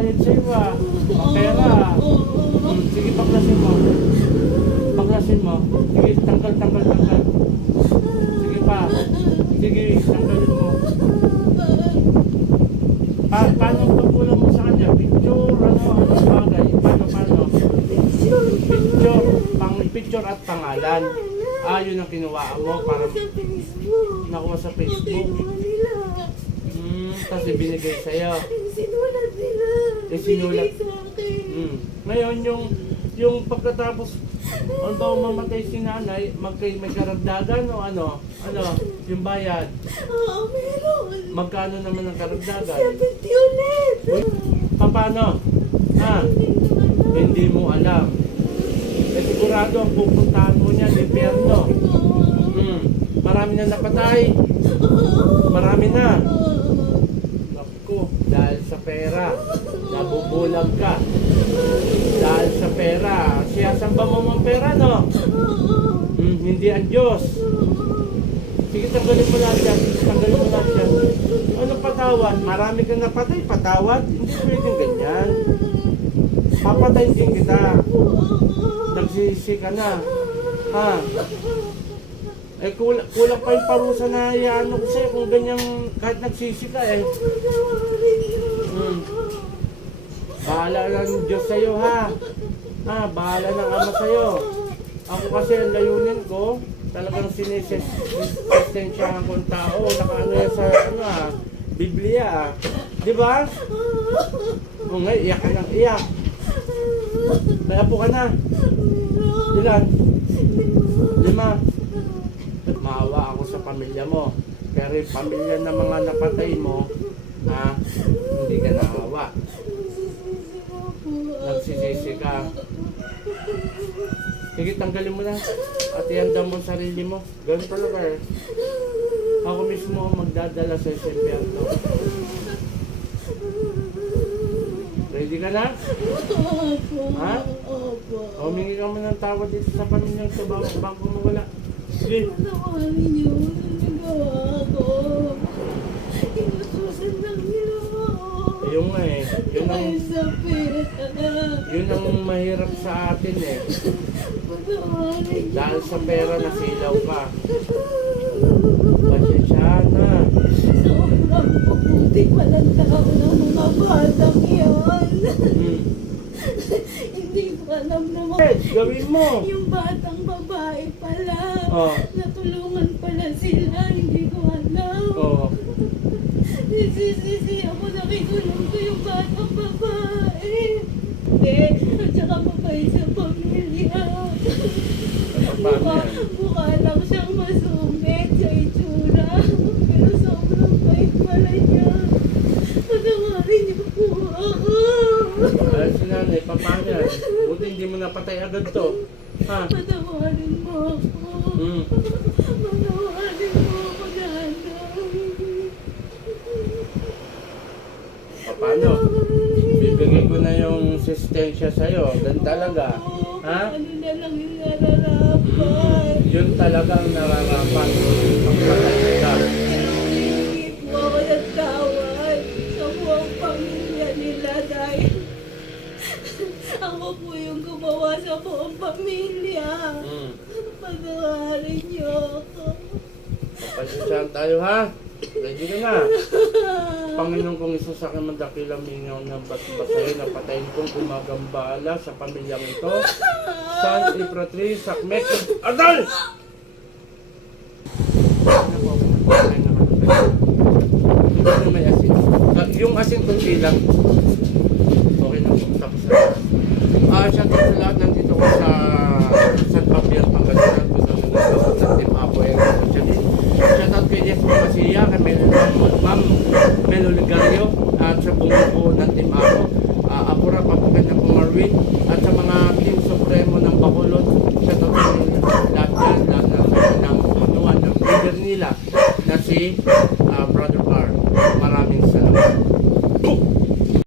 bayad sa iyo ah. Ang pera. Hmm, sige, baklasin mo. Baklasin mo. Sige, tanggal, tanggal, tanggal. Sige pa. Sige, tanggalin mo. Pa paano pagkulang mo sa kanya? Picture, ano, ano bagay? Paano, paano? Picture, pang picture at pangalan. Ah, yun ang kinuha mo para nakuha sa Facebook. Nila. Hmm, kasi binigay sa'yo. Sinulat nila. Eh, sinulat. Hmm. Ngayon, yung yung pagkatapos daw mamatay si nanay, magkay may karagdagan o ano? Ano? Yung bayad. Oo, meron. Magkano naman ang karagdagan? 70 ulit. Uy, paano? Ha? Hindi mo alam. Eh sigurado ang pupuntahan mo niya, impyerno. Hmm. Marami na napatay. Marami na. Dahil sa pera, nabubulag ka. Dahil sa pera, siya samba mo ang pera, no? Hmm, hindi ang Diyos. Sige, tanggalin mo lahat yan. Tanggalin mo lahat yan. Ano patawad? Marami kang napatay, patawad? Hindi pwedeng ganyan. Papatayin din kita. Nagsisi ka na. Ha? Eh, kulang, kulang pa yung parusa na iano ko sa'yo kung ganyang kahit nagsisi ka eh. Bahala ng Diyos sa'yo ha. Ha, bahala ng Ama sa'yo. Ako kasi ang layunin ko, talagang sinisensyahan ko ang tao. Nakaano yan sa ano ah, Biblia ah. Di ba? O nga, iyak ka ng iyak. May apo ka na. Ilan? Lima. Maawa ako sa pamilya mo. Pero yung pamilya ng mga napatay mo, ha, Sige, tanggalin mo na. At ihanda mo ang sarili mo. Ganun talaga eh. Ako mismo ang magdadala sa impyerno. Ready ka na? Opo. Ha? Opo. Humingi ka mo ng tawad dito sa pamilyang sa bangko, bangko mo wala. Sige. Patawarin niyo. Nagawa ko. Inutusan lang nila ako. Ayun nga eh. Yun ang, yun ang mahirap sa atin eh. Patawarin niyo. Dahil sa pera nasilaw ka. Pasensya na. Sobrang mabuti palang tao ng mga batang yan. Hmm. Hindi ko alam na mga Eh, gawin mo. yung batang babae pala. Oh. Natulungan pala sila, hindi ko alam. Oh. Nisisisi ako nakikulong ko yung batang babae. Hindi, at saka mabait sa pamilya. Mukha, mukha lang siyang masungit sa itsura. Pero sobrang bait pala niya. Patawarin niyo po ako. Ay, si nanay, paano yan? Buti hindi mo napatay agad to. Ha? Patawarin mo ako. Hmm. Patawarin mo ako, Paano? Bibigay ko na yung sistensya sa'yo. Ganun talaga. Ha? Ano na lang yung nararapat. Yun talaga ang nararapat. Ang patay ka. Hindi po ako nagtawad sa buong pamilya nila dahil ako po yung gumawa sa buong pamilya. Hmm. Patawarin niyo ako. Pasensyahan tayo ha. Ready ka na. Panginoon kong isa sa akin madakilang mingaw ng ba't-bat sa'yo na patayin kong gumagambala sa pamilyang ito. San Ipratri, Sakmek, Adal! Yung asin kunti lang. Okay na po. Tapos na. Ah, shout out sa lahat. Nandito ko sa San Fabian, Pangasinan. Kung saan nagkakaroon ng Team Apo Area Socialist. Shout out kay Jeff Masiya, kay Mel Ma'am Mel Oligario, at sa bumubuo ng Team Apo. Uh, Apura, Pagkakan ng Marwin, at sa mga Team Supremo ng Bacolod. Sa inyo lahat yan, lahat sa ng manuan ng leader nila na si